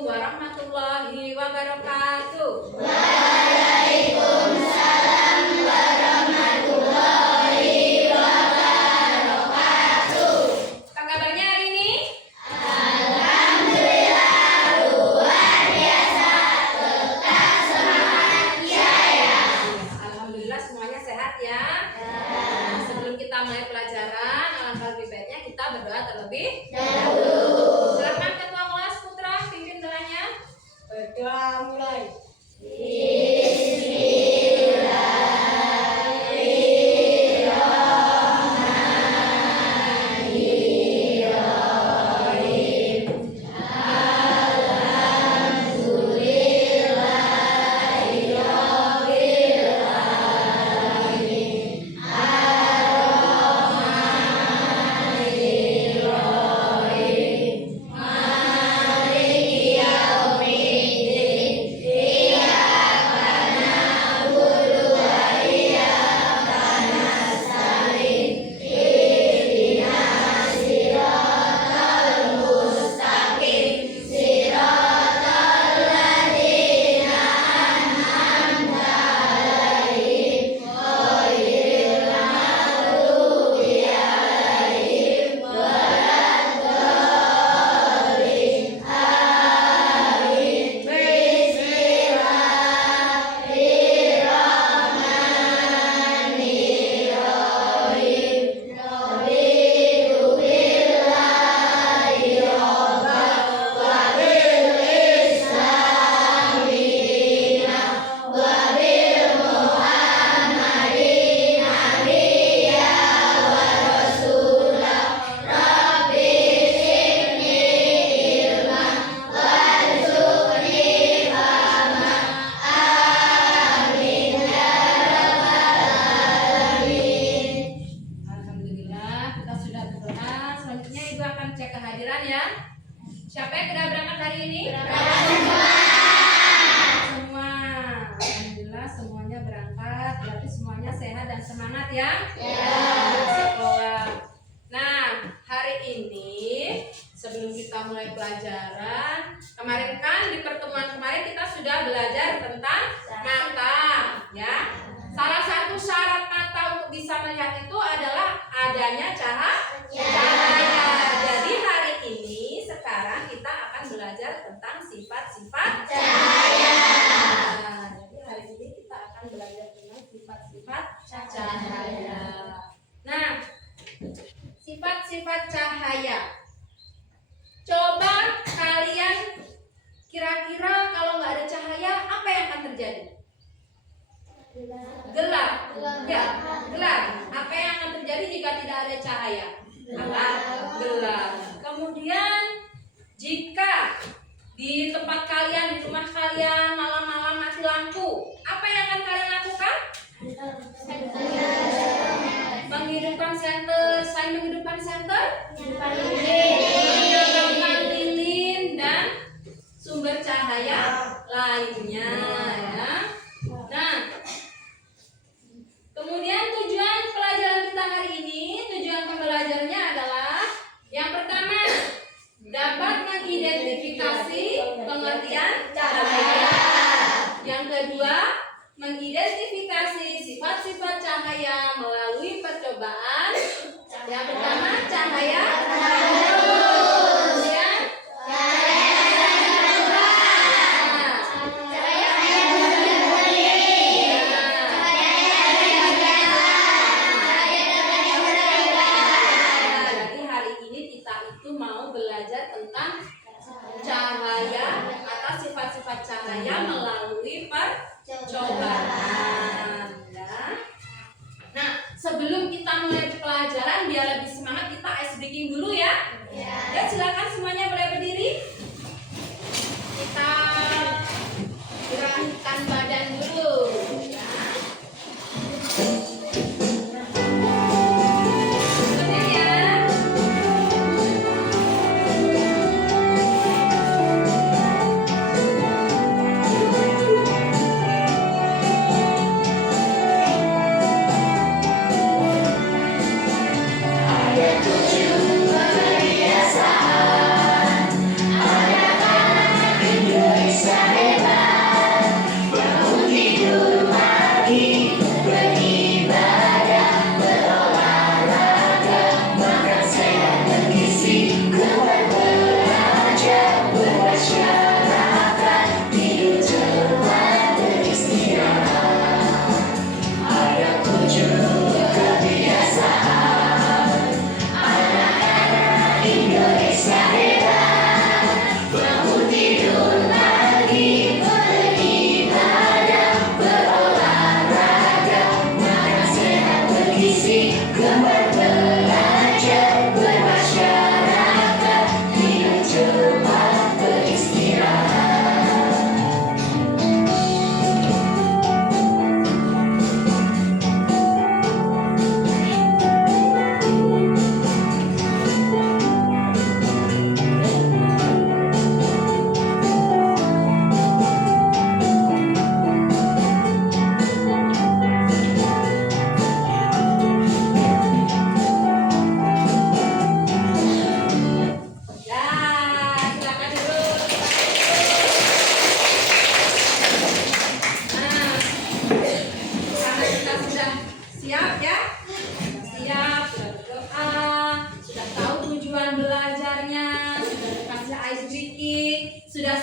Assalamualaikum warahmatullahi wabarakatuh. Waalaikumsalam warahmatullahi wabarakatuh. Apa kabarnya hari ini? Alhamdulillah luar biasa, tetap semangat jaya. Alhamdulillah semuanya sehat ya. Sebelum kita mulai pelajaran, alangkah lebih baiknya kita berdoa terlebih Dahulu. Silakan ketua kelas Putra pimpin doanya. Berdoa mulai. Kehadiran ya. Siapa yang sudah berangkat hari ini? Semua. Alhamdulillah semuanya berangkat. Berarti semuanya sehat dan semangat ya. Sekolah. Nah, hari ini sebelum kita mulai pelajaran, kemarin kan di pertemuan kemarin kita sudah belajar tentang mata, ya. Salah satu syarat mata untuk bisa melihat itu adalah adanya cahaya. Jadi hari ini sekarang kita akan belajar tentang sifat-sifat cahaya. Jadi hari ini kita akan belajar tentang sifat-sifat cahaya. Nah, sifat-sifat cahaya. Coba kalian kira-kira kalau nggak ada cahaya apa yang akan terjadi? Gelap. Ya, gelap. Apa yang akan terjadi jika tidak ada cahaya? Akan gelap. Kemudian jika di tempat kalian, di rumah kalian malam-malam mati lampu, apa yang akan kalian lakukan? Menghidupkan senter, selain menghidupkan senter, menyalakan lilin dan sumber cahaya lainnya. Ya. Nah, kemudian tujuan pelajaran kita hari ini, tujuan pembelajarannya adalah yang pertama, dapat mengidentifikasi pengertian cahaya. Yang kedua, mengidentifikasi sifat-sifat cahaya melalui percobaan. Yang pertama, cahaya. Kemudian, jadi hari ini kita itu mau belajar tentang cahaya atau sifat-sifat cahaya melalui percobaan. Ya. Nah, sebelum kita mulai pelajaran biar lebih semangat kita ice breaking dulu ya. Ya, silakan semuanya boleh berdiri. Kita gerakkan badan dulu. Ya. Benar ya. Ada tujuh kebiasaan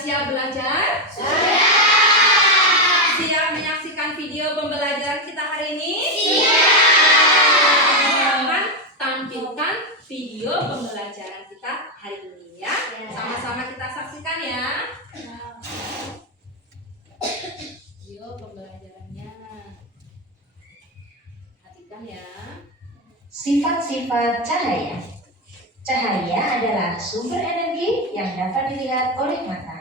siap belajar? Siap menyaksikan video pembelajaran kita hari ini? Akan tampilkan video pembelajaran kita hari ini ya. Sama-sama kita saksikan ya. Video pembelajarannya. Perhatikan ya. Sifat-sifat cahaya. Cahaya adalah sumber energi yang dapat dilihat oleh mata.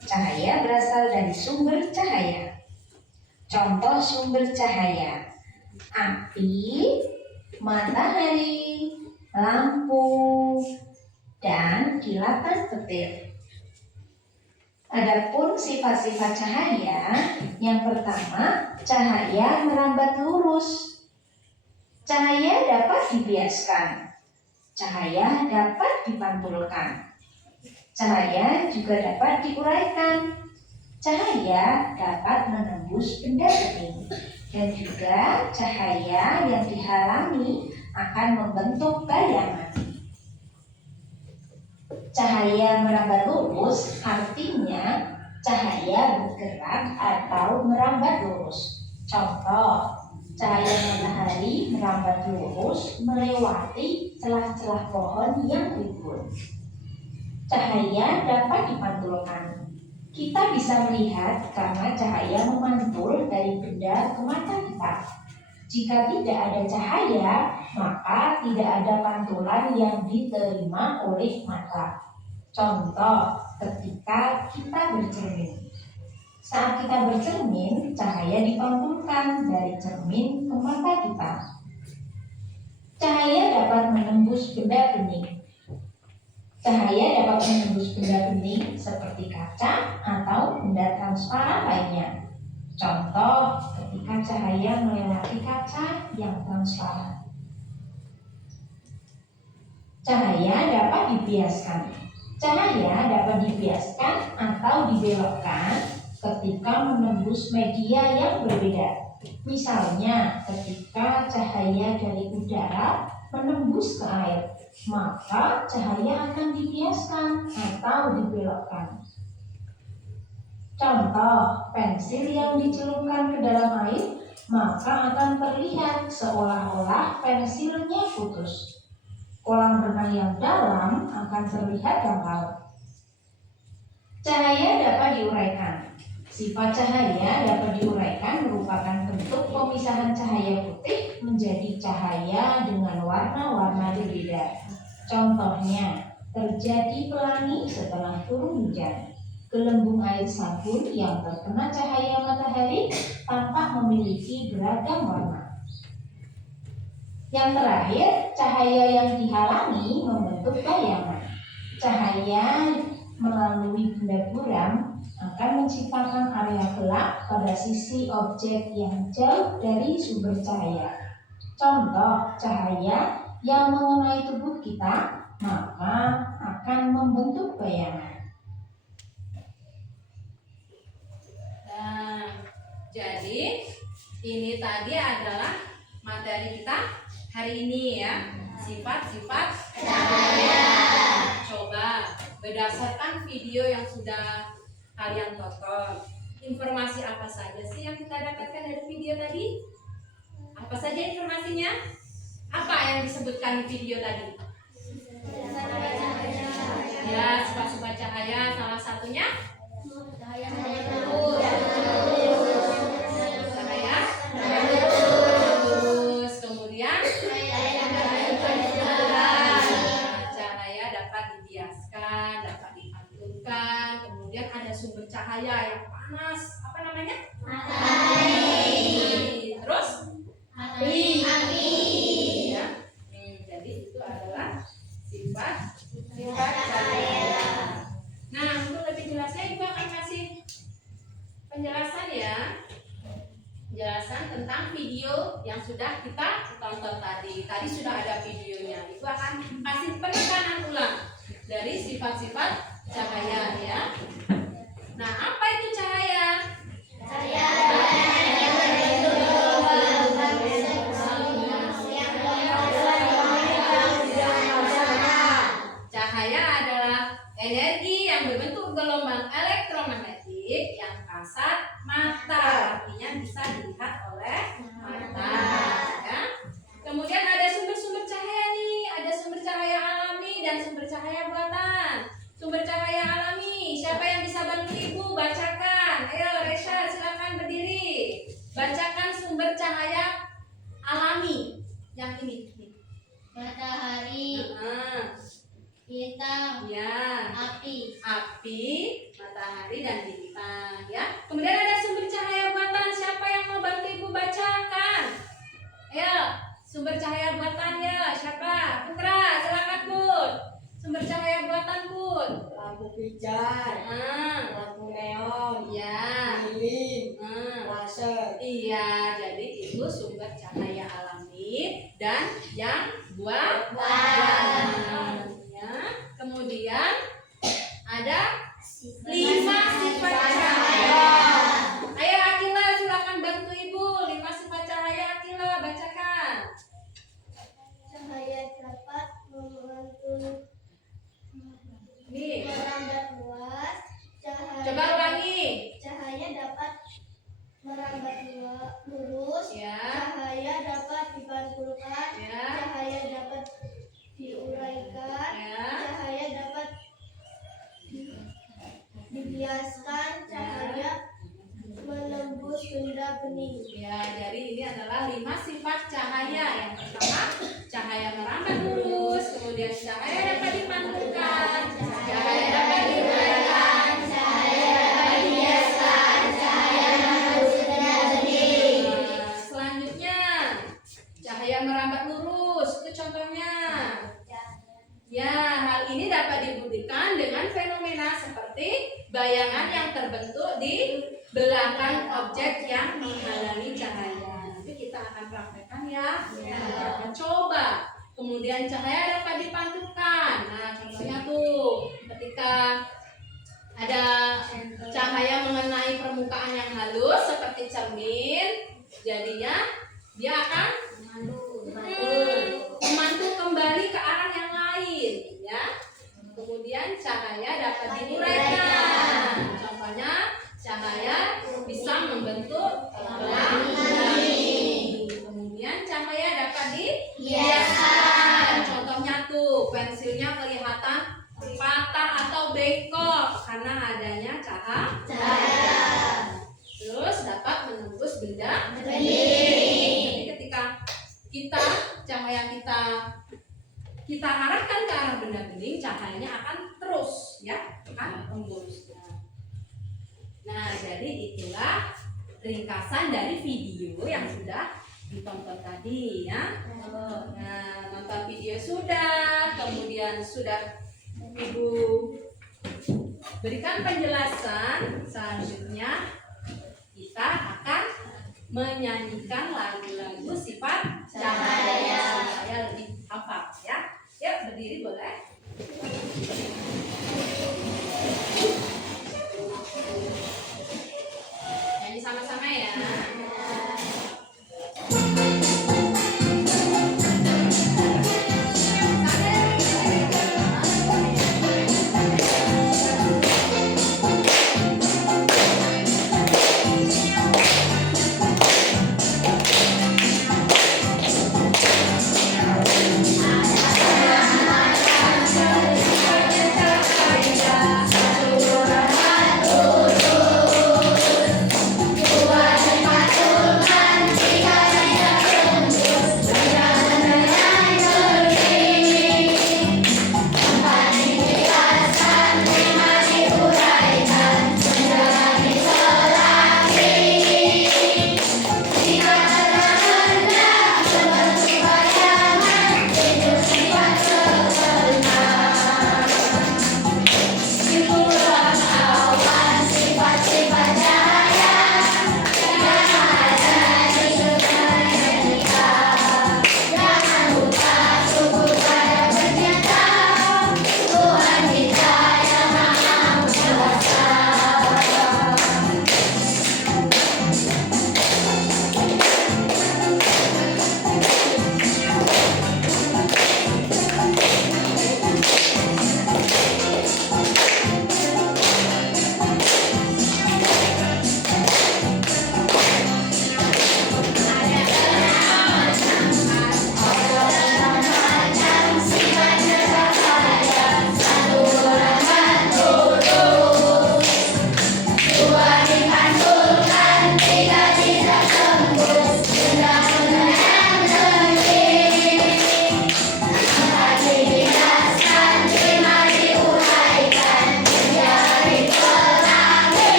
Cahaya berasal dari sumber cahaya. Contoh sumber cahaya: api, matahari, lampu, dan kilatan petir. Adapun sifat-sifat cahaya, yang pertama, cahaya merambat lurus. Cahaya dapat dibiaskan. Cahaya dapat dipantulkan. Cahaya juga dapat diuraikan. Cahaya dapat menembus benda bening. Dan juga cahaya yang dihalangi akan membentuk bayangan. Cahaya merambat lurus artinya cahaya bergerak atau merambat lurus. Contoh, cahaya matahari merambat lurus melewati celah-celah pohon yang rimbun. Cahaya dapat dipantulkan. Kita bisa melihat karena cahaya memantul dari benda ke mata kita. Jika tidak ada cahaya, maka tidak ada pantulan yang diterima oleh mata. Contoh, ketika kita bercermin. Saat kita bercermin, cahaya dipantulkan dari cermin ke mata kita. Cahaya dapat menembus benda bening. Cahaya dapat menembus benda bening seperti kaca atau benda transparan lainnya. Contoh, ketika cahaya melewati kaca yang transparan. Cahaya dapat dibiaskan. Cahaya dapat dibiaskan atau dibelokkan ketika menembus media yang berbeda. Misalnya, ketika cahaya dari udara menembus ke air, maka cahaya akan dibiaskan atau dibelokkan. Contoh, pensil yang dicelupkan ke dalam air, maka akan terlihat seolah-olah pensilnya putus. Kolam renang yang dalam akan terlihat dangkal. Cahaya dapat diuraikan. Sifat cahaya dapat diuraikan merupakan bentuk pemisahan cahaya putih menjadi cahaya dengan warna-warna berbeda. Contohnya, terjadi pelangi setelah turun hujan. Gelembung air sabun yang terkena cahaya matahari tampak memiliki beragam warna. Yang terakhir, cahaya yang dihalangi membentuk bayangan. Cahaya melalui benda buram akan menciptakan area gelap pada sisi objek yang jauh dari sumber cahaya. Contoh, cahaya yang mengenai tubuh kita maka akan membentuk bayangan. Nah, jadi ini tadi adalah materi kita hari ini ya. Sifat-sifat cahaya. Coba berdasarkan video yang sudah kalian tonton, informasi apa saja sih yang kita dapatkan dari video tadi? Apa saja informasinya? Apa yang disebutkan di video tadi? Ya, sifat-sifat cahaya salah satunya cahaya terus, kemudian cahaya dapat dibiaskan, dapat dipantulkan, kemudian ada sumber cahaya yang panas, apa namanya? Matahari. Terus api. Ya. Jadi itu adalah sifat cahaya. Nah, untuk lebih jelasnya Ibu akan kasih penjelasan ya. Penjelasan tentang video yang sudah kita tonton tadi. Tadi sudah ada videonya. Ibu akan kasih penekanan ulang dari sifat-sifat cahaya ya. Nah, apa itu cahaya? Cahaya Cahaya adalah energi yang yang berbentuk gelombang elektromagnetik yang kasat mata, artinya bisa dilihat oleh mata. Ya. Kemudian ada sumber-sumber cahaya nih, ada sumber cahaya alami dan sumber cahaya buatan. Sumber cahaya alami, siapa yang bisa bantu ibu bacakan? Ayo Resha, silakan berdiri. Bacakan sumber cahaya alami yang ini. Matahari, bintang, Ya, api, matahari dan bintang. Ya. Kemudian ada sumber cahaya buatan. Siapa yang mau bantu ibu bacakan? Ayo, sumber cahaya buatan ya. Siapa? Putra, silakan Put. Sumber cahaya buatan Put. Lampu pijar, lampu neon, Ya. lilin, laser. Iya, jadi itu sumber cahaya alami dan yang buatan. Ya. Kemudian ada 5 sifat cahaya. Ayo Akila, silakan bantu ibu. 5 sifat cahaya, Akila bacakan. cahaya dapat membantu Nih, merambat luas, coba ulangi. cahaya dapat merambat lurus, Ya, cahaya dapat dipantulkan, ya, cahaya dapat diuraikan, ya. cahaya dapat dibiaskan, cahaya menembus benda bening. Ya, jadi ini adalah 5 sifat cahaya. Yang pertama, cahaya merambat lurus, kemudian cahaya dapat dipantulkan, cahaya dapat diuraikan, Cahaya dapat dibiaskan, cahaya menembus benda bening. Nah, selanjutnya, cahaya merambat lurus. Itu contohnya. Ya, hal ini dapat dibuktikan dengan fenomena seperti bayangan yang terbentuk di belakang objek yang menghalangi cahaya. Nanti kita akan praktekkan ya. Kita akan coba. Kemudian cahaya dapat dipantulkan. Nah, contohnya tuh ketika ada cahaya mengenai permukaan yang halus seperti cermin, jadinya dia akan memantul kembali ke arah yang lain, ya. Kemudian cahaya dapat diuraikan. Contohnya cahaya bisa membentuk pelangi. Kemudian cahaya dapat dibiaskan. Contohnya tuh pensilnya kelihatan patah atau bengkok karena adanya cahaya. Terus dapat menembus benda bening. Jadi ketika cahaya kita arahkan ke arah benda bening, cahayanya akan terus ya, akan tembus. Nah, jadi itulah ringkasan dari video yang sudah ditonton tadi ya. Nah, nonton video sudah, kemudian sudah Ibu berikan penjelasan. Selanjutnya kita akan menyanyikan lagu-lagu sifat cahaya supaya lebih hafal ya. Yuk berdiri boleh. Nyanyi sama-sama ya.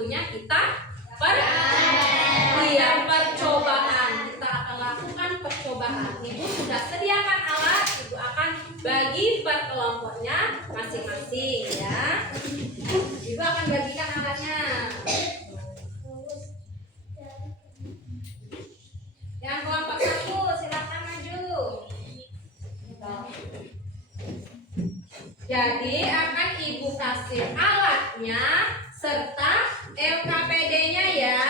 waktunya kita percobaan. Kita akan lakukan percobaan. Ibu sudah sediakan alat, ibu akan bagi per kelompoknya masing-masing ya. Ibu akan bagikan alatnya. Yang kelompok 1 silakan maju. Jadi akan ibu kasih alatnya serta LKPD-nya ya.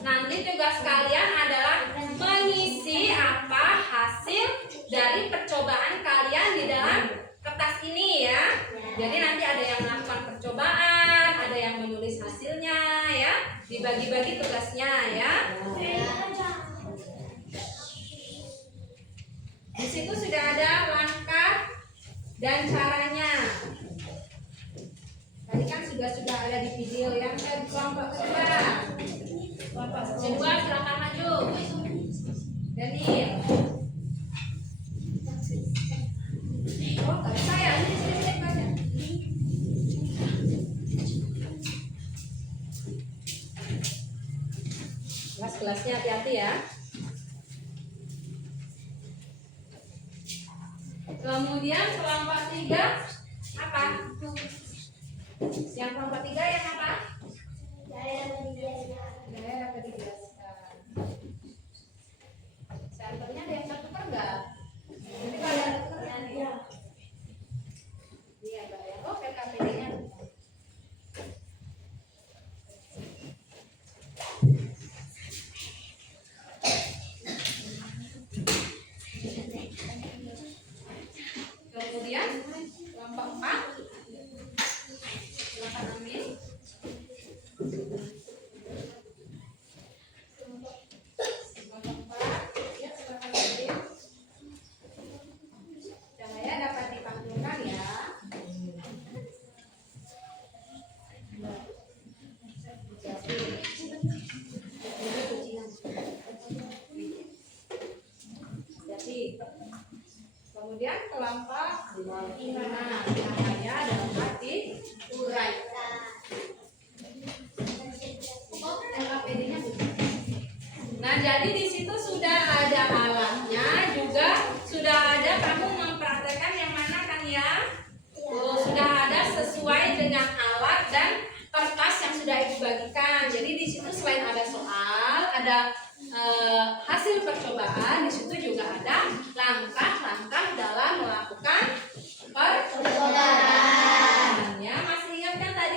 Nanti tugas kalian adalah mengisi apa hasil dari percobaan kalian di dalam kertas ini ya. Jadi nanti ada yang melakukan percobaan, ada yang menulis hasilnya ya. Dibagi-bagi tugasnya ya. Di situ sudah ada langkah dan caranya. Tadi kan sudah ada di video yang kelompok kedua. Kelompok kedua silakan maju. Daniel. Oh, tapi saya ini sedikit aja. Kelas-kelasnya hati-hati ya. Kemudian kelompok 3 apa? Yang kelompok 3 yang apa? Gaya dapat dijelaskan. Sampelnya ada yang tertukar nggak? Nanti kalau ada tertukar nanti ya. Iya, ya. Oh, PKPD-nya. Kemudian kelompok 4 silakan ambil. Kelompok 4 ya silakan ambil. Cahaya dapat dipantulkan ya. Jadi kemudian kelompok 5 cahaya dapat diuraikan. LKPD-nya nah, jadi di situ sudah ada alatnya, juga sudah ada kamu mempraktekkan yang mana kan ya? Oh, sudah ada sesuai dengan alat dan kertas yang sudah ibu bagikan. Jadi di situ selain ada soal, ada hasil percobaan, di situ juga ada langkah-langkah dalam melakukan percobaan. Ya, masih ingat kan tadi?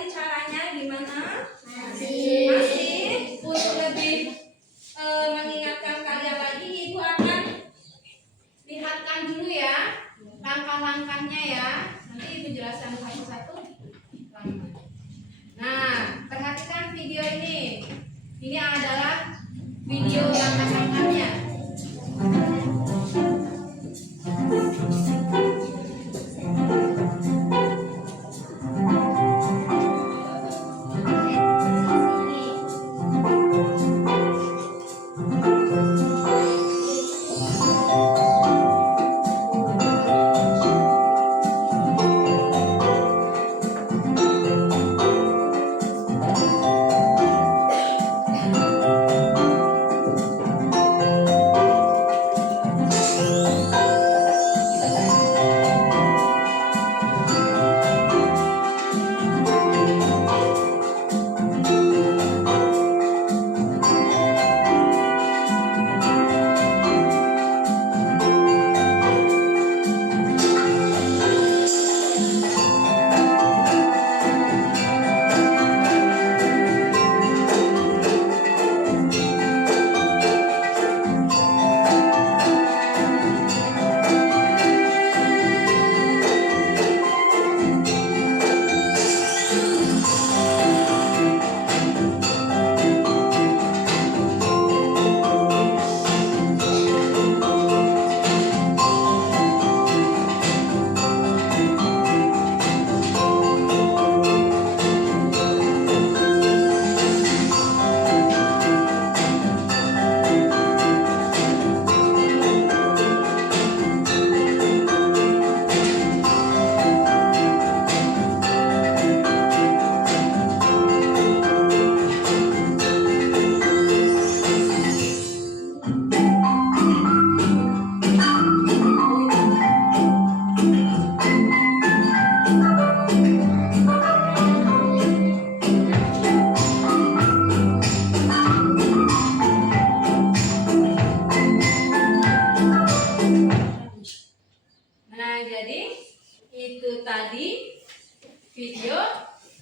video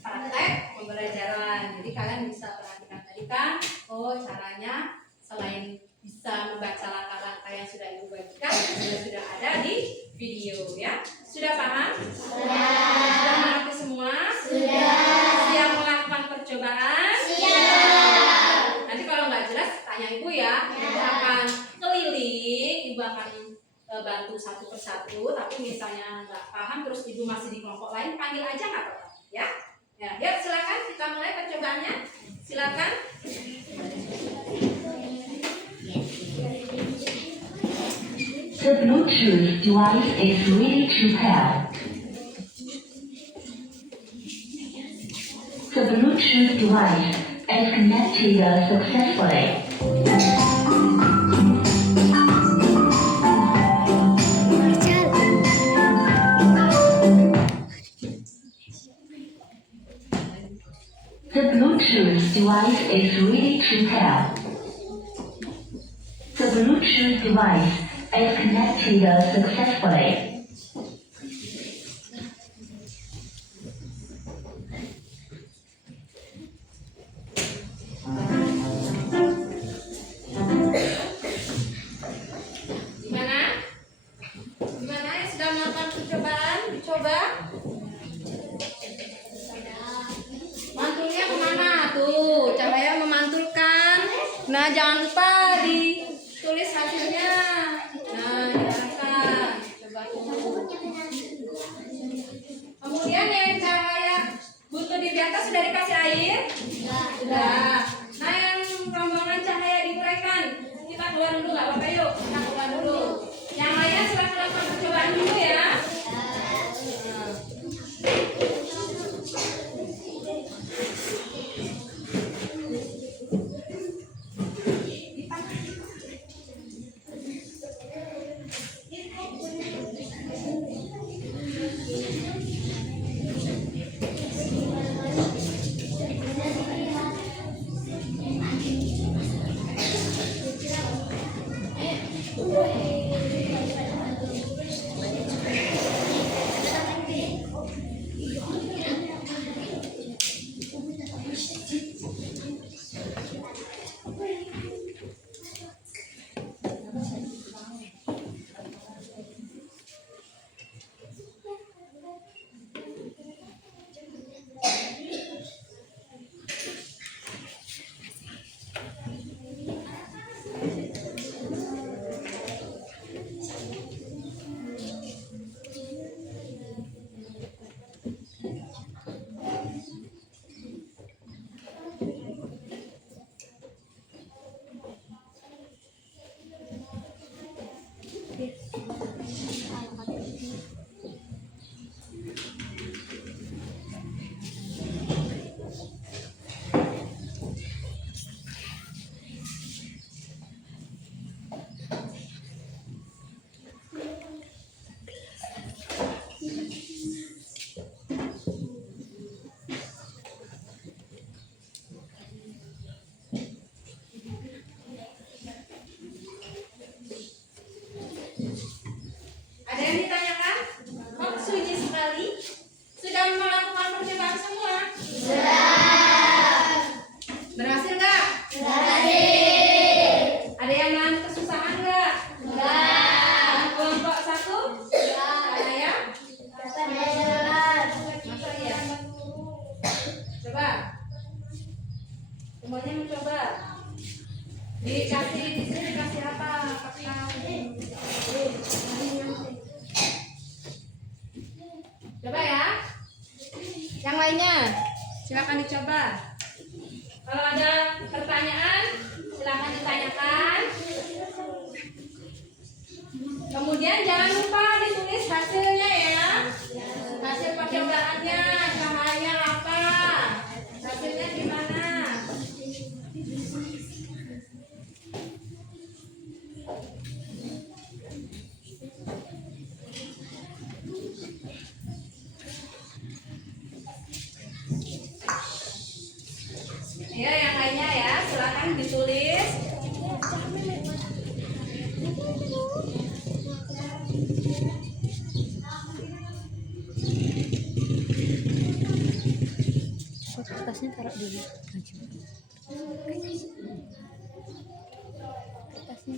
praktek pembelajaran. Jadi kalian bisa perhatikan tadi kan, oh caranya selain bisa membaca langkah-langkah yang sudah ibu bagikan, sudah ada di video ya. Sudah paham? Sudah mengerti semua? Siap melakukan percobaan? Nanti kalau nggak jelas tanya ibu ya. Ibu akan keliling, ibu akan bantu satu persatu. Tapi misalnya nggak paham terus ibu masih di kelompok lain, panggil aja nggak apa-apa ya. Ya, yuk silakan kita mulai percobaannya. Silakan. The Bluetooth device is ready to pair. The Bluetooth device is connected successfully. The Bluetooth device is ready to pair. The Bluetooth device is connected successfully. Gimana? Gimana yang sudah melakukan percobaan? Dicoba? Mantulnya kemana? Tuh, cahaya memantulkan. Nah, jangan lupa ditulis hasilnya. Nah, diarahkan. Coba tuh. Kemudian yang cahaya butuh di atas sudah dikasih air? Sudah. Nah, yang rombongan cahaya diuraikan. Kita keluar dulu, nggak apa-apa yuk. Kita keluar dulu. Yang lainnya silahkan lakukan percobaan dulu ya. Ada yang ditanyakan? Kok sunyi sekali? Sudah melakukan percobaan semua? Berhasil nggak? Ada yang mengalami kesusahan nggak? Kelompok 1? Ada ya? Masa iya? Coba. Semuanya mencoba. Dikasih di sini dikasih apa? Coba ya. Yang lainnya silakan dicoba. Kalau ada pertanyaan silakan ditanyakan. Kemudian jangan lupa ditulis hasilnya ya. Hasil percobaannya, cahaya apa? Hasilnya gimana? Ya, yang lainnya ya, silakan ditulis. taruh dulu baju. Kertasnya.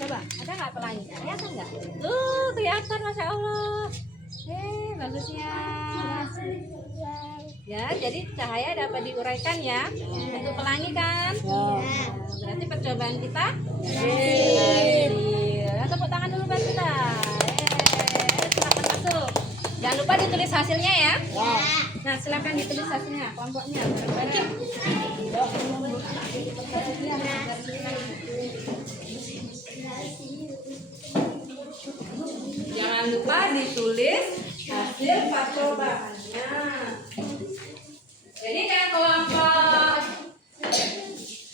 Coba, ada nggak pelangi? Kelihatan nggak? Kelihatan, Masya Allah. Bagusnya. Ya, jadi cahaya dapat diuraikan ya. Untuk pelangi kan? Berarti percobaan kita berhasil. Tepuk tangan dulu buat kita. Silakan masuk. Jangan lupa ditulis hasilnya ya. Nah, silakan ditulis hasilnya, kelompoknya. Bareng-bareng. Jangan lupa ditulis hasil percobaannya. Jadi kan kelompok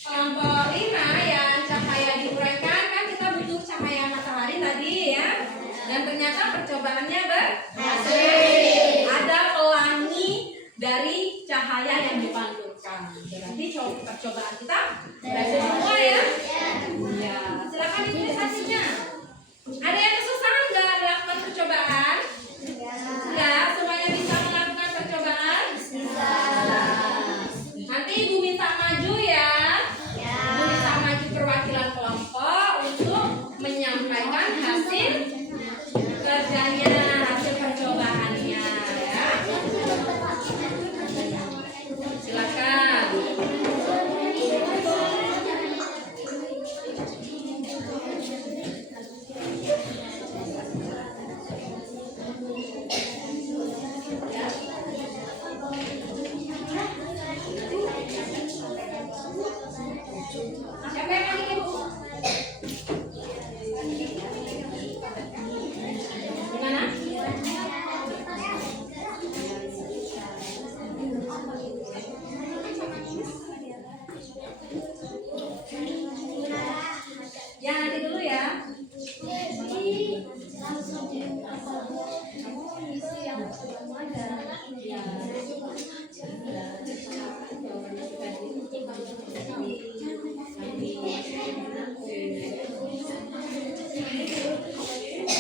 5 yang cahaya diuraikan kan kita butuh cahaya matahari tadi ya. Dan ternyata percobaannya berhasil. Ada pelangi dari cahaya yang dipantulkan. Berarti percobaan kita berhasil semua ya. Ya, silakan ditulis hasilnya. Ada yang kesusahan nggak melakukan percobaan? Enggak, semuanya bisa melakukan percobaan? Bisa. Nanti Ibu minta maju ya. Ibu minta maju perwakilan kelompok untuk menyampaikan hasil kerjanya, hasil percobaannya ya. Silakan. Siapa yang lagi Ibu? Gimana? Ya, nanti dulu ya.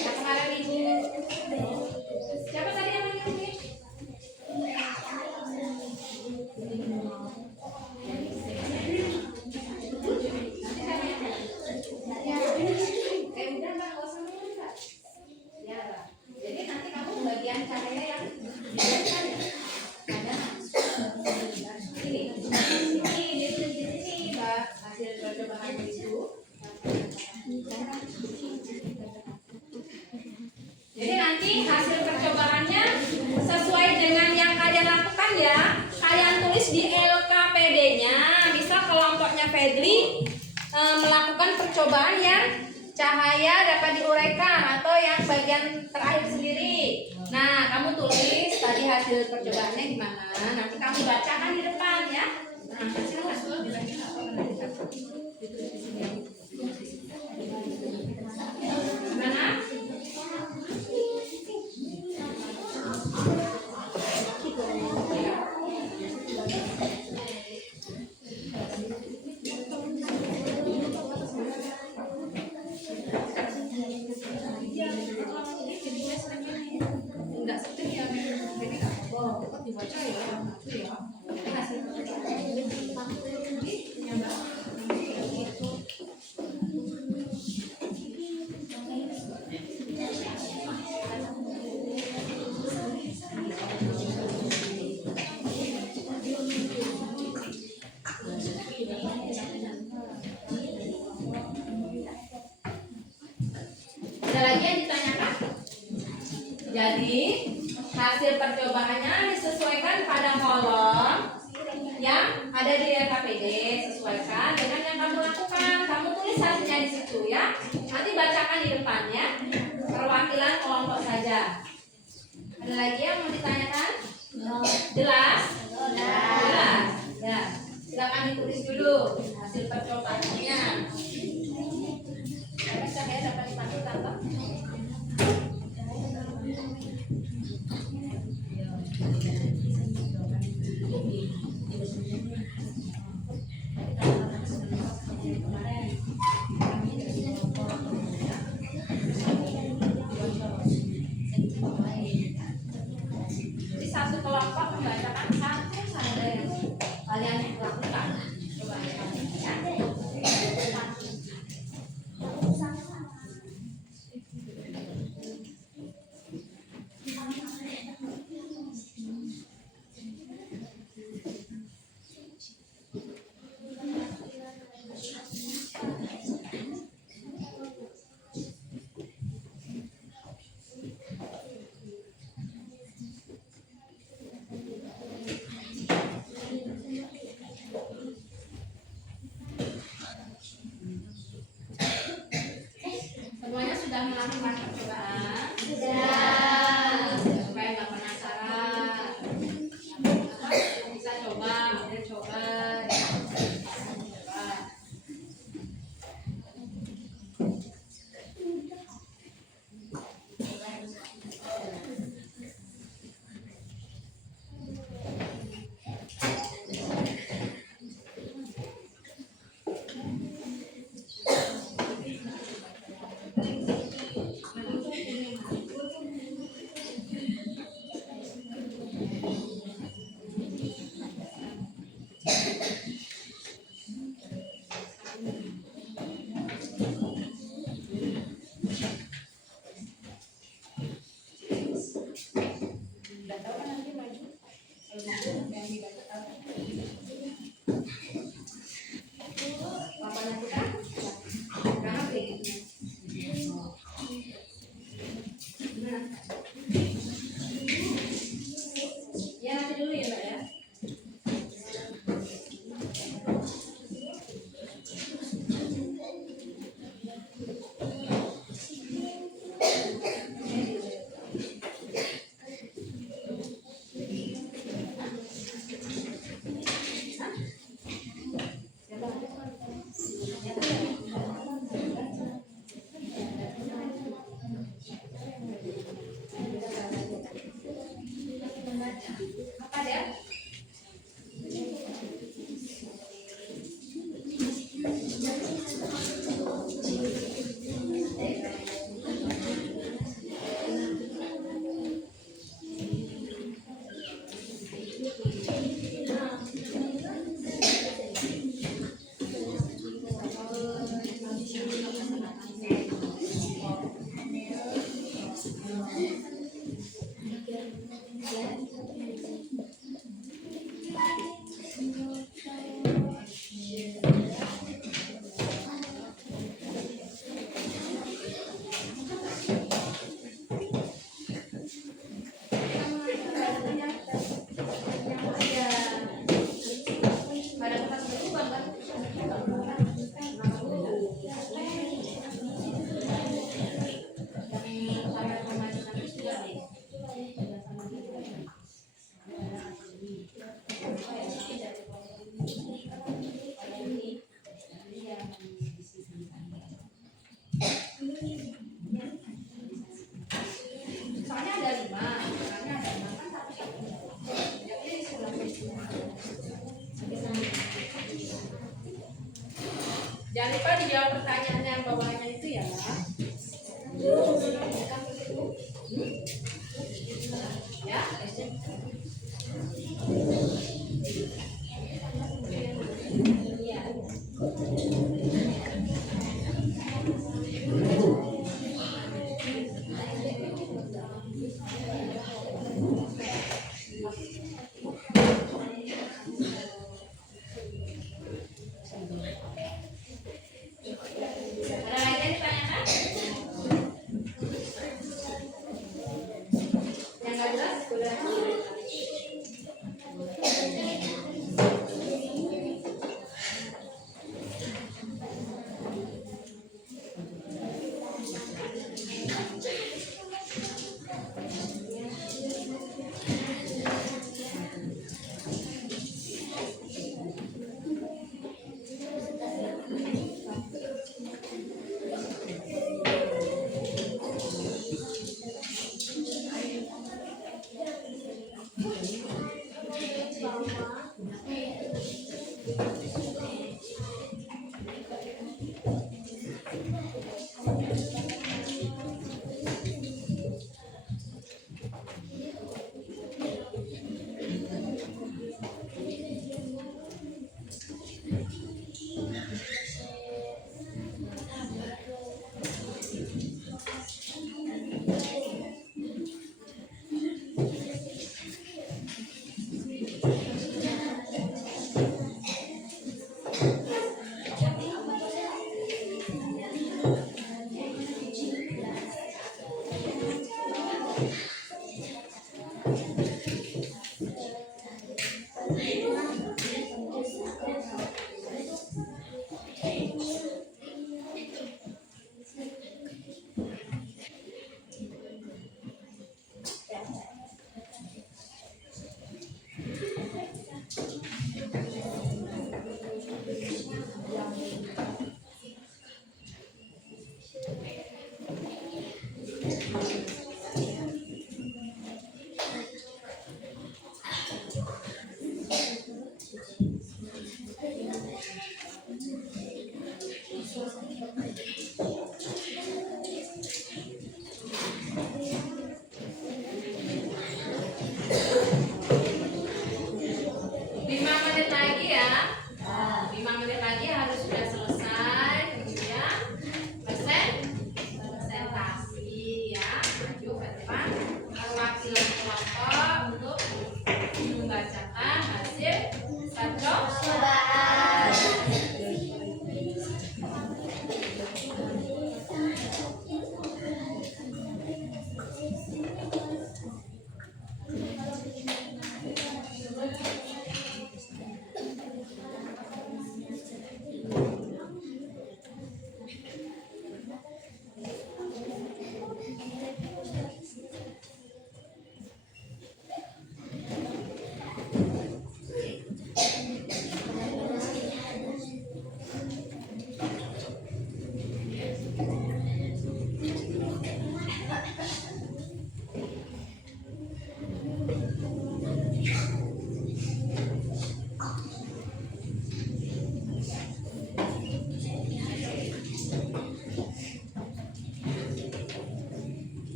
Nah, kemarin Ibu. Siapa tadi yang lagi? Udah Mbak, nggak usah ngomong Mbak. Ya Mbak. Jadi nanti kamu bagian cahaya yang dibiarkan ya. Ada ini ditulis di sini Mbak, hasil percobaan itu. Jadi nanti hasil percobaannya sesuai dengan yang kalian lakukan ya. Kalian tulis di LKPD-nya. Bisa kelompoknya Fedli melakukan percobaan yang cahaya dapat diuraikan atau yang bagian terakhir sendiri. Nah, kamu tulis tadi hasil percobaannya gimana. Nanti kamu bacakan di depan ya. Nah, silakan dibacakan apa ditulis di sini. Gimana? Enggak seperti ya, jadi nggak apa-apa dibaca ya, itu ya. Ini hasil percobaannya. Ya Mbak. Ada lagi yang ditanyakan? Jadi hasil percobaannya disesuaikan pada kolom yang ada di LKPD, sesuaikan dengan yang kamu lakukan. Kamu tulis hasilnya di situ ya. Nanti bacakan di depannya. Perwakilan kelompok saja. Ada lagi yang mau ditanyakan? Jelas? Jelas. Ya. Silakan ditulis dulu hasil percobaannya. Cahaya dapat dipantulkan toh? Coba ya. Semuanya sudah melakukan percobaan? Sudah. Supaya nggak penasaran. Bisa coba, kemudian coba. Coba. Papanya kita? Udah ngerti? Nah. Ya nanti dulu ya Mbak ya. Apa dia? Soalnya ada 5, soalnya ada 5 kan tapi jadi jangan lupa dijawab pertanyaan yang bawahnya itu ya. Ya. Iya. Ada lagi yang ditanyakan? Yang nggak jelas boleh.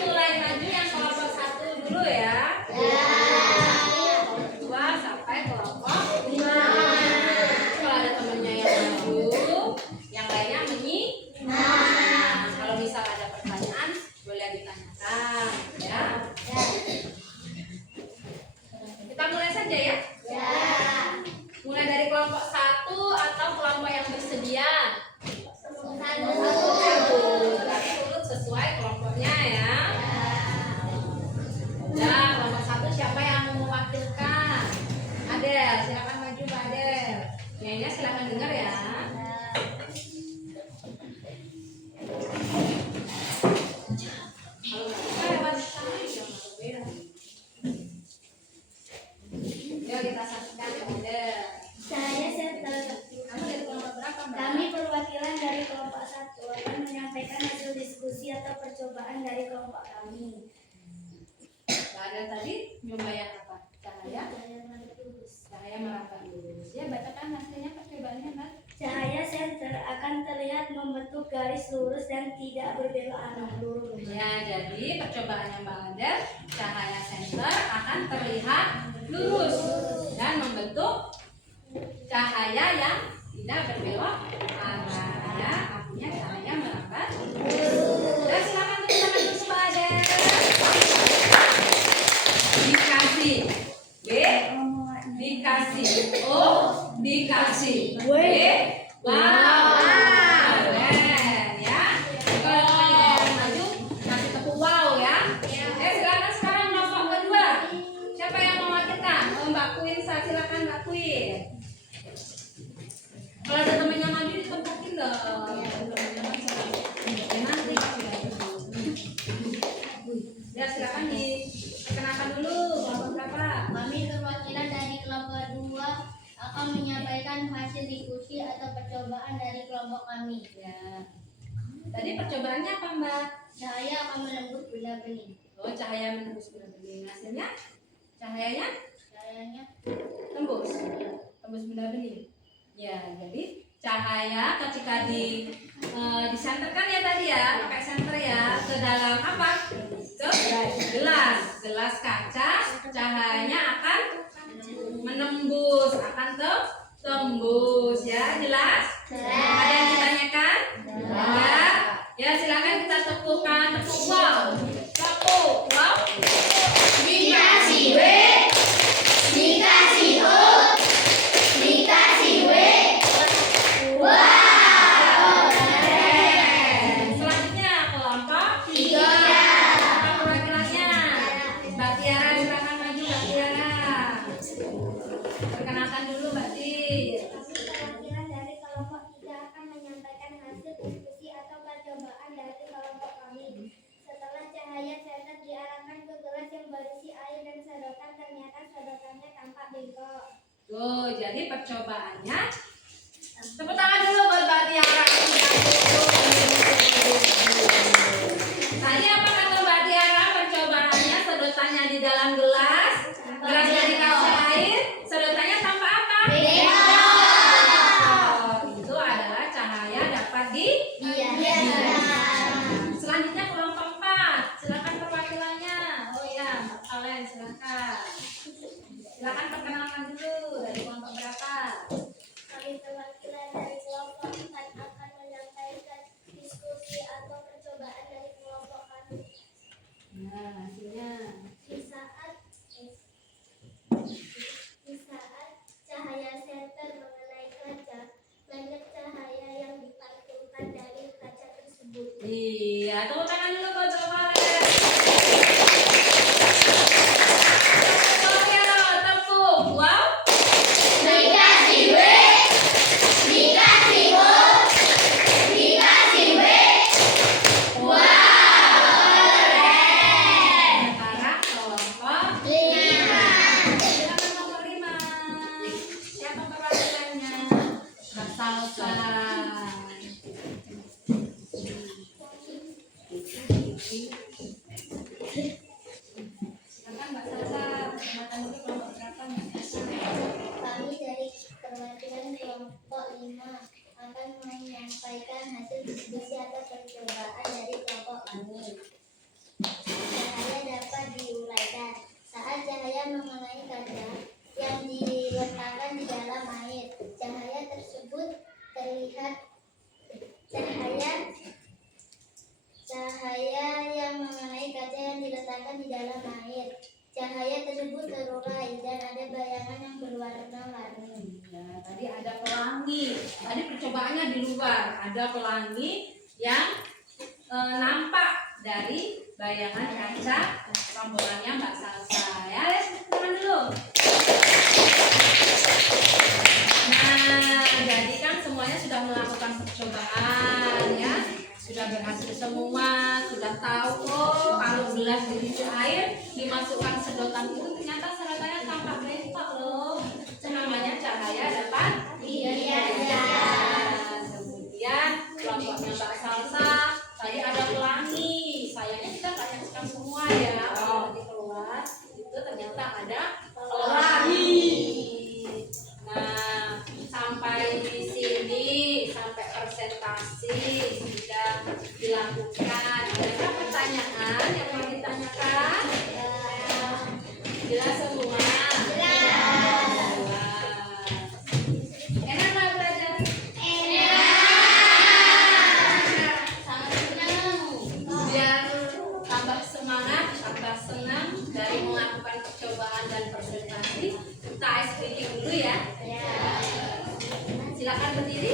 mulai maju yang kelompok 1 dulu ya. Dua sampai kelompok 5. Kalau ada temennya yang maju, yang lainnya menyimak. Kalau misal ada pertanyaan, boleh ditanyakan ya. Kita mulai saja ya. Mulai dari kelompok 1 atau kelompok yang bersedia. Berarti urut sesuai kelompoknya ya. Nah, kelompok 1 siapa yang mau mewakilkan? Adel, silakan maju Mbak Adel. Nyanyinya silakan dengar ya. Kalau nggak bisa lewat sana juga nggak apa-apa. Yuk kita saksikan ya Adel. Saya Center. Kamu dari kelompok berapa Mbak? Kami perwakilan dari kelompok 1 akan menyampaikan hasil diskusi atau percobaan dari kelompok kami. Mbak Adel tadi nyoba yang apa? Cahaya? Cahaya meraba lurus. Ya bacakan hasilnya percobaannya Mbak. Cahaya senter akan terlihat membentuk garis lurus dan tidak berbelok arah lurus. Ya, jadi percobaannya Mbak Adel, cahaya senter akan terlihat lurus dan membentuk cahaya yang tidak berbelok arah. Ya, artinya cahaya merambat lurus. Dan silakan tepuk tangan dulu Mbak Adel. Dikasih B, dikasih O, dikasih W. Wow, keren ya. Kalau maju kasih tepuk wow ya. Silakan sekarang kelompok kedua. Siapa yang mau mewakilkan? Mbak Queen, silakan Mbak Queen. Kalau ada temennya maju ditepukin dong. Ya, nanti ya silakan diperkenalkan dulu kelompok berapa. Kami perwakilan dari kelompok 2 akan menyampaikan hasil diskusi atau percobaan dari kelompok kami. Ya. Tadi percobaannya apa Mbak? Cahaya akan menembus benda bening. Oh, cahaya menembus benda bening. Hasilnya? Cahayanya Cahayanya tembus. Tembus benda bening. Ya, jadi cahaya ketika disenterkan ya tadi ya, pakai senter ya, ke dalam apa? Ke gelas kaca, cahayanya akan menembus, akan tembus ya, jelas? Ada yang ditanyakan? Enggak? Ya, silakan kita tepuk wow. Tepuk wow. dikasih W, dikasih O, dikasih W. Wow, Selanjutnya kelompok 3. Siapa perwakilannya? Mbak Tiara, silakan maju Mbak Tiara. Perkenalkan dulu Mbak Tiara. Perwakilan dari kelompok 3 akan menyampaikan hasil diskusi atau percobaan dari kelompok kami. Setelah cahaya senter diarahkan ke gelas yang berisi air dan sedotan, ternyata sedotannya tampak bengkok. Tuh, jadi percobaannya. Tepuk tangan dulu buat Mbak Tiara. Tadi apa kata Mbak Tiara? Percobaannya sedotannya di dalam gelas. Gelasnya dikasih air, sedotannya tampak apa? Itu adalah cahaya dapat Selanjutnya kelompok 4. Silakan perwakilannya. Oh iya, Mbak Kalen silakan. Silakan perkenalkan dulu dari kelompok berapa? Kami perwakilan dari kelompok 4 akan menyampaikan diskusi atau percobaan dari kelompok kami. Nah, hasilnya. Di saat cahaya senter mengenai kaca, banyak cahaya yang dipantulkan dari kaca tersebut. Iya, tepuk tangan dulu buat Mbak Kalen. Tepuk, wow. Dikasih W, dikasih O, dikasih W. Wow, keren. Ya, tadi ada pelangi. Tadi percobaannya di luar. Ada pelangi yang nampak dari bayangan kaca rombolannya Mbak Salsa. Ya, lihat tangan dulu. Nah, jadi kan semuanya sudah melakukan percobaan ya. Sudah berhasil semua, sudah tahu oh kalau gelas berisi air dimasukkan sedotan itu ternyata sedotannya tampak bentok loh. Namanya cahaya dapat kemudian kelompoknya Mbak Salsa tadi ada pelangi. Sayangnya kita nggak nyaksikan semua ya. Kalau nanti keluar itu ternyata ada pelangi. Nah, sampai di sini sampai presentasi sudah dilakukan. Ada pertanyaan yang mau ditanyakan? Jelas semua? Enak nggak belajar? Biar tambah semangat, tambah senang dari melakukan percobaan dan presentasi, kita ice breaking dulu ya. Silakan berdiri.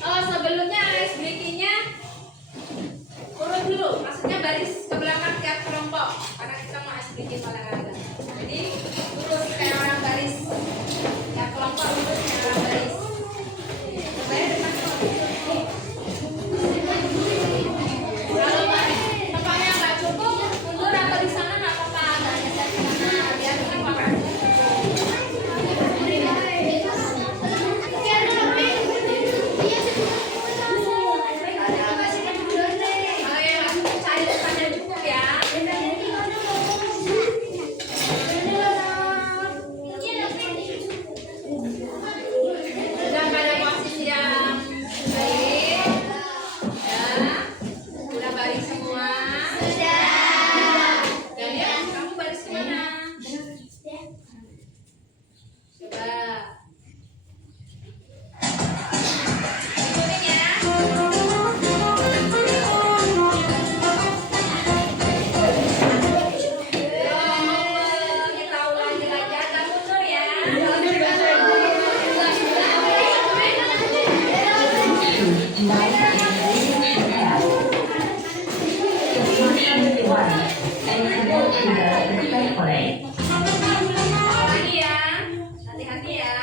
Oh, sebelumnya ice breakingnya urut dulu, maksudnya baris ke belakang tiap kelompok karena kita mau ice breaking olahraga. Jadi lurus kayak orang baris, tiap kelompok lurus kayak orang baris. Supaya depan kalau tempatnya nggak cukup, mundur atau di sana nggak apa-apa, nggak geser di sana, biar kan waktunya kalau yang langsung cari tempatnya cukup ya. Udah pada posisi yang baik ya, udah baris semua. Daniel, kamu baris kemana? Coba ikutin ya. Kita ulangi lagi, agak mundur ya. Lagi ya, hati-hati ya.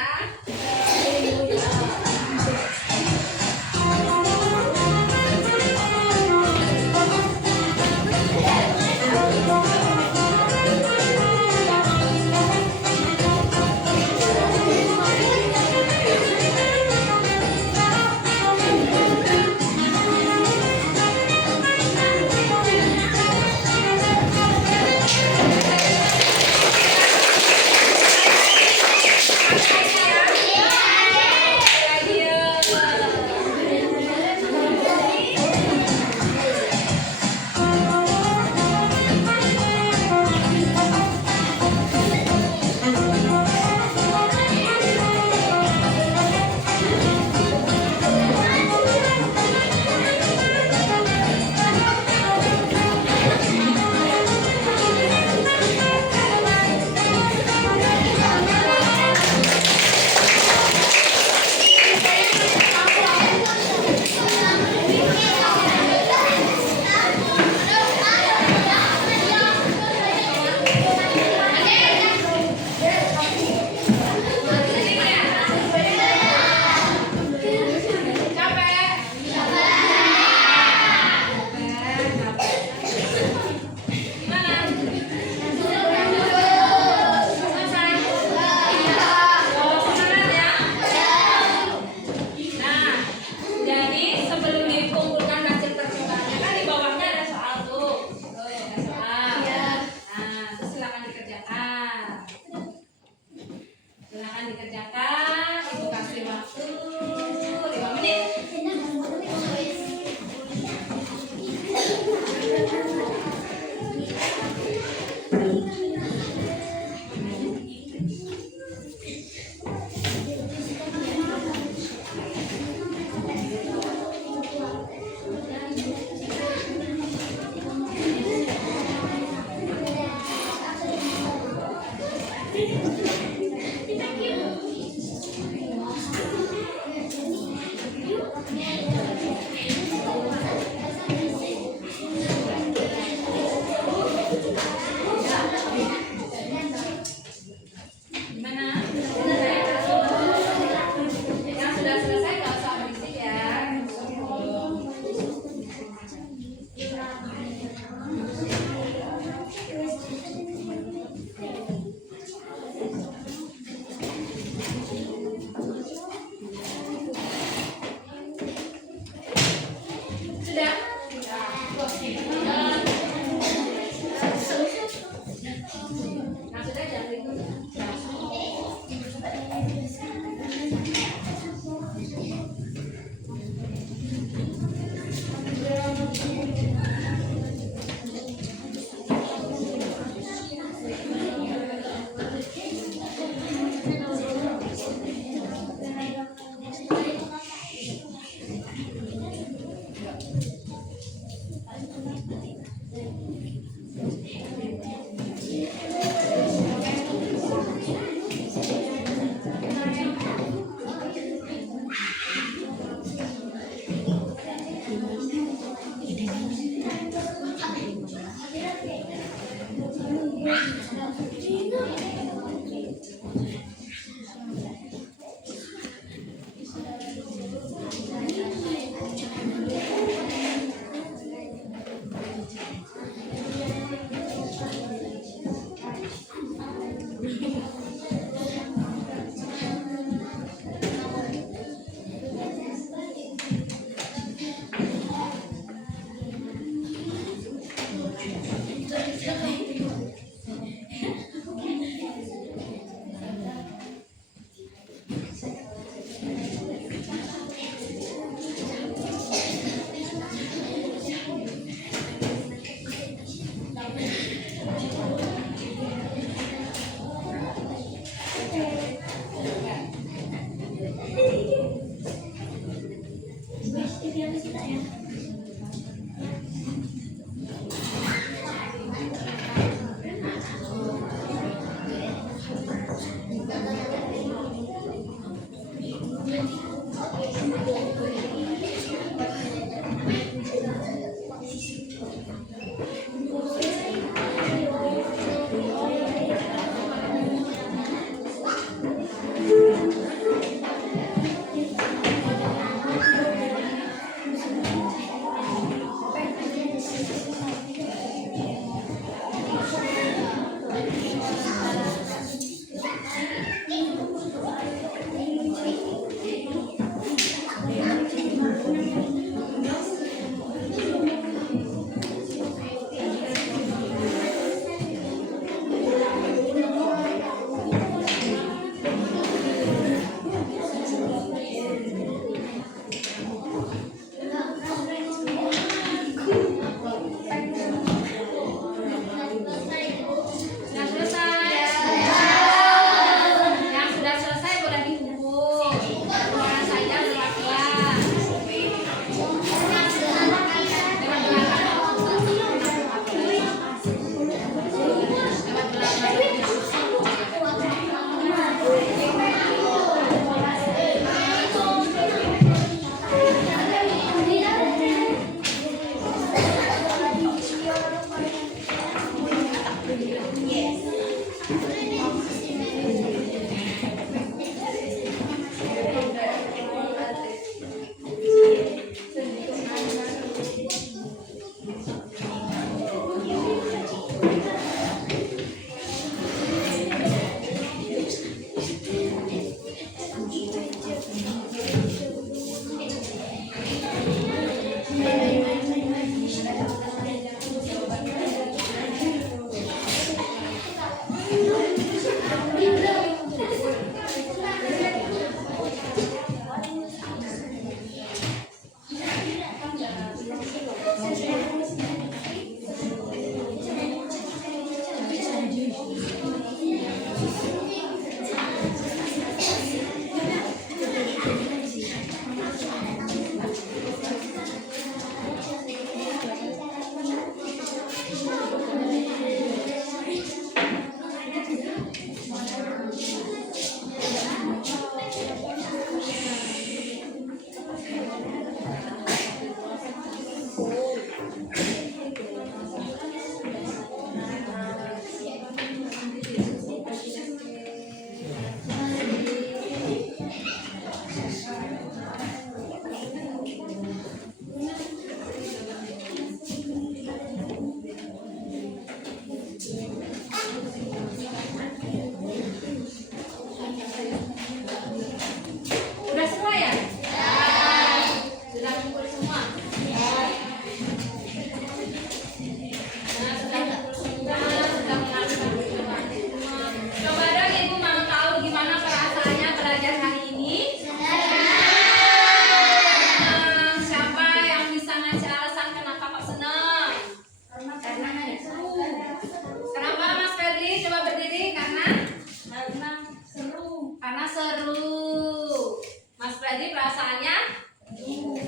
Karena seru. Mas Brady perasaannya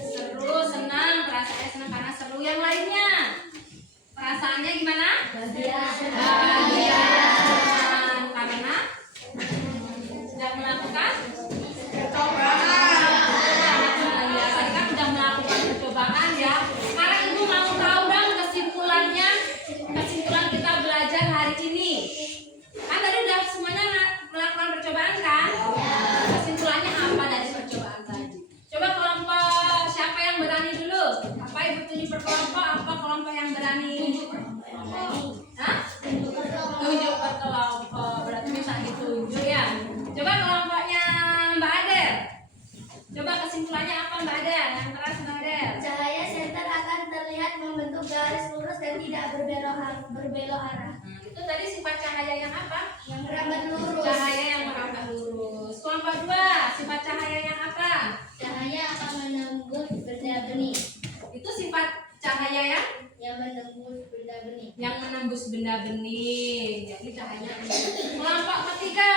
seru, senang, perasaannya senang karena seru. Yang lainnya perasaannya gimana? Bahagia. Karena sudah melakukan percobaan. Ya, tadi kan sudah melakukan percobaan ya. Sekarang Ibu mau tahu dong kesimpulannya, kesimpulan kita belajar hari ini. Kan tadi udah semuanya melakukan percobaan kan? Kesimpulannya apa dari percobaan tadi? Coba kelompok siapa yang berani dulu? Apa Ibu tunjuk berkelompok? Apa kelompok yang berani? Hah? Tunjuk berkelompok. Berarti bisa ditunjuk ya. Coba kelompoknya Mbak Adel. Coba kesimpulannya apa Mbak Adel? Yang keras Mbak Adel. Cahaya senter akan terlihat membentuk garis lurus dan tidak berbelok arah. Itu tadi sifat cahaya yang apa? Yang merambat lurus. Cahaya yang merambat lurus. Kelompok 2, sifat cahaya yang apa? Cahaya akan menembus benda benih. Itu sifat cahaya Yang menembus benda benih. yang menembus benda bening. Jadi cahaya. Kelompok ketiga,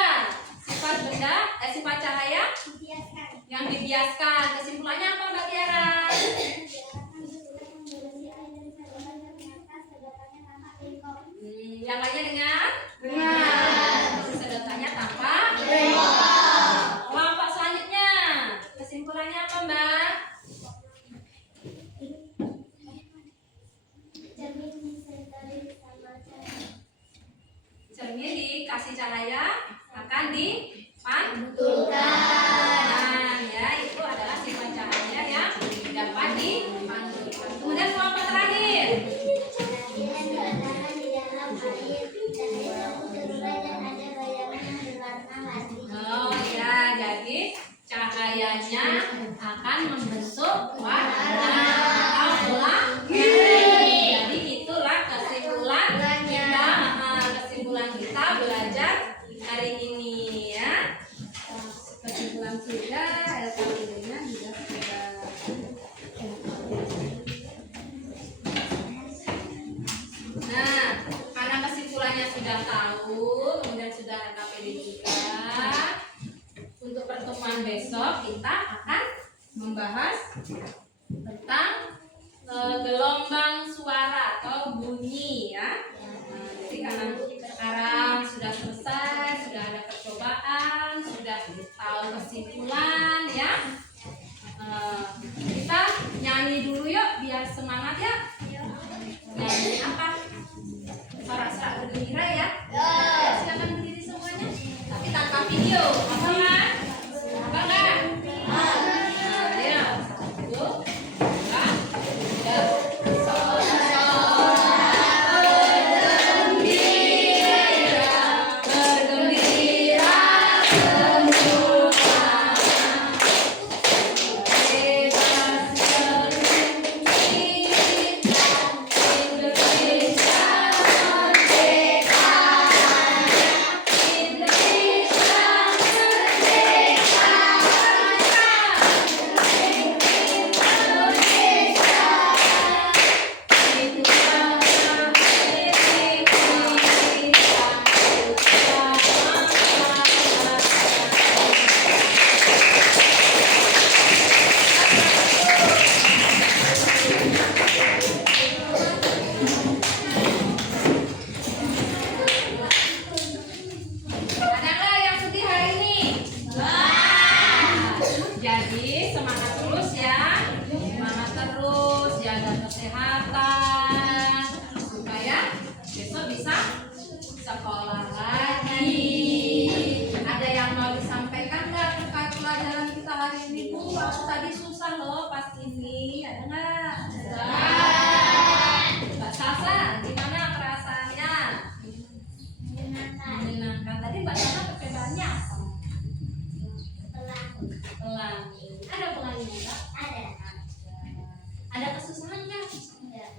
sifat cahaya Dibiaskan. yang dibiaskan. Kesimpulannya apa Mbak Tiara? Yang lainnya dengar? Sedotannya tampak. Kelompok selanjutnya, kesimpulannya apa Mbak? Cermin dikasih cahaya akan dipantulkan. Ya, itu adalah sifat cahaya yang dapat dipantulkan. Kemudian kelompok terakhir. Oh ya, jadi cahayanya akan membentuk warna atau pelangi. Jadi itulah kesimpulan kita belajar hari ini ya. Kesimpulan sudah, LKPD-nya juga sudah. Nah, karena kesimpulannya sudah tahu, kemudian sudah LKPD juga. Untuk pertemuan besok kita akan membahas tentang gelombang suara atau bunyi ya. Nah, jadi karena sekarang sudah selesai, sudah ada percobaan, sudah tahu kesimpulan ya. Kita nyanyi dulu yuk biar semangat ya. Nyanyi apa? Sorak-sorak bergembira ya. Silakan berdiri semuanya. Tapi tanpa video. Apa kan? Apa kan? Ayo. 1, 2, 3.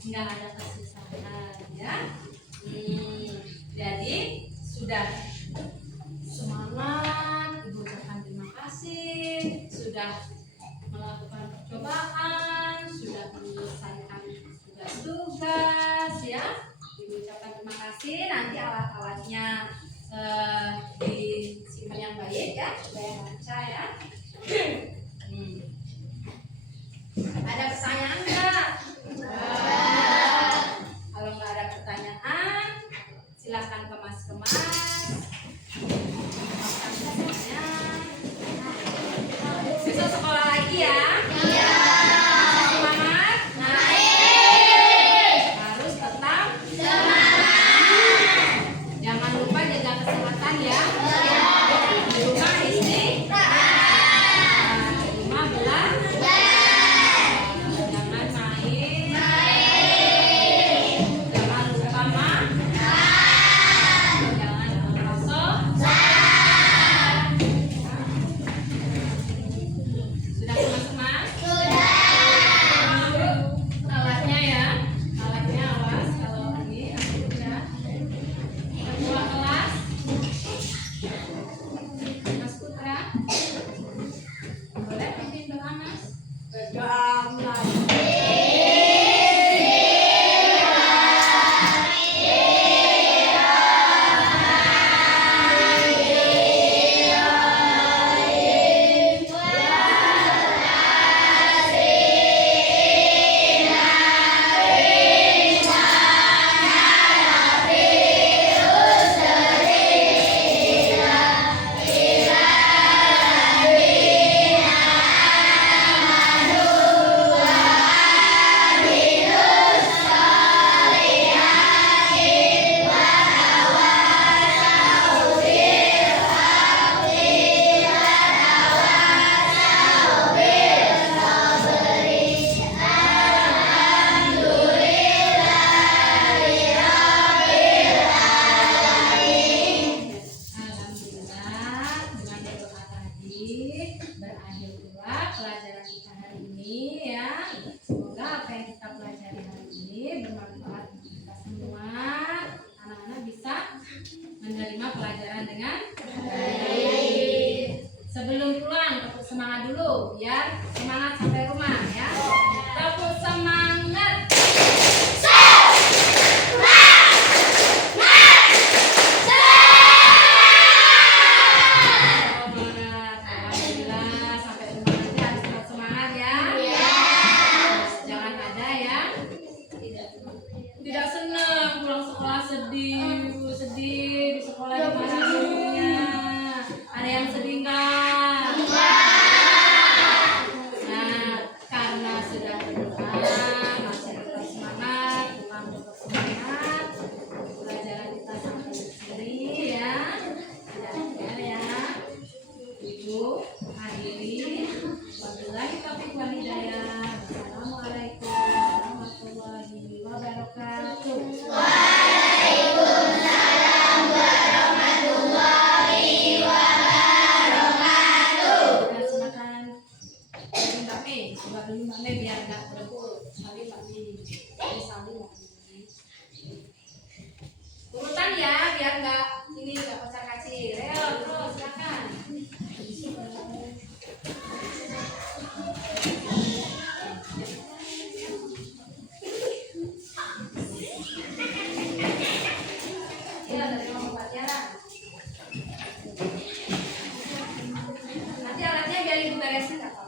nggak ada kesusahan ya. Jadi sudah semangat, Ibu ucapkan terima kasih sudah melakukan percobaan, sudah menyelesaikan tugas-tugas ya. Ibu ucapkan terima kasih. Nanti alat-alatnya disimpan yang baik ya. saya baca ya. Ada pertanyaan nggak? Kalau nggak ada pertanyaan, silakan kemas-kemas. Besok sekolah lagi ya. Semangat. Harus tetap semangat. Jangan lupa jaga kesehatan ya. Di rumah istiqomah. Di rumah belajar. Jangan main. Jangan lupa makan. Jangan merosot. Sudah kemas-kemas? Alatnya ya. Alatnya awas kalau ini aku udah. Ketua kelas. Mas Putra. Boleh pimpin doa Mas? Alhamdulillah, dengan doa tadi berakhir pula pelajaran kita hari ini ya. Semoga apa yang kita pelajari hari ini bermanfaat untuk kita semua. Anak-anak bisa menerima pelajaran dengan baik. Sebelum pulang, tepuk semangat dulu biar semangat sampai rumah ya. Tepuk semangat. Alhamdulillah, sampai rumah nanti harus tetap semangat ya. Jangan ada yang tidak senang pulang sekolah sedih di sekolah gimana gurunya. Ada yang sedih nggak? Nah, karena sudah berdoa masih tetap semangat, pulang tetap semangat. Pelajaran kita sampai di sini ya. Tidak ya. Ibu akhiri. Wabillahi taufiq wal hidayah. Assalamualaikum warahmatullahi wabarakatuh. Kita silakan Mbak Mei. Coba dulu Mbak Mei biar nggak berebut. Salim Mbak Mei. Salim Mbak Mei. Urutan ya biar nggak ini nggak kocar kacir. Ayo terus silakan. Iya dari ngomong pelajaran. Nanti alatnya biar ibu beresin nggak apa-apa.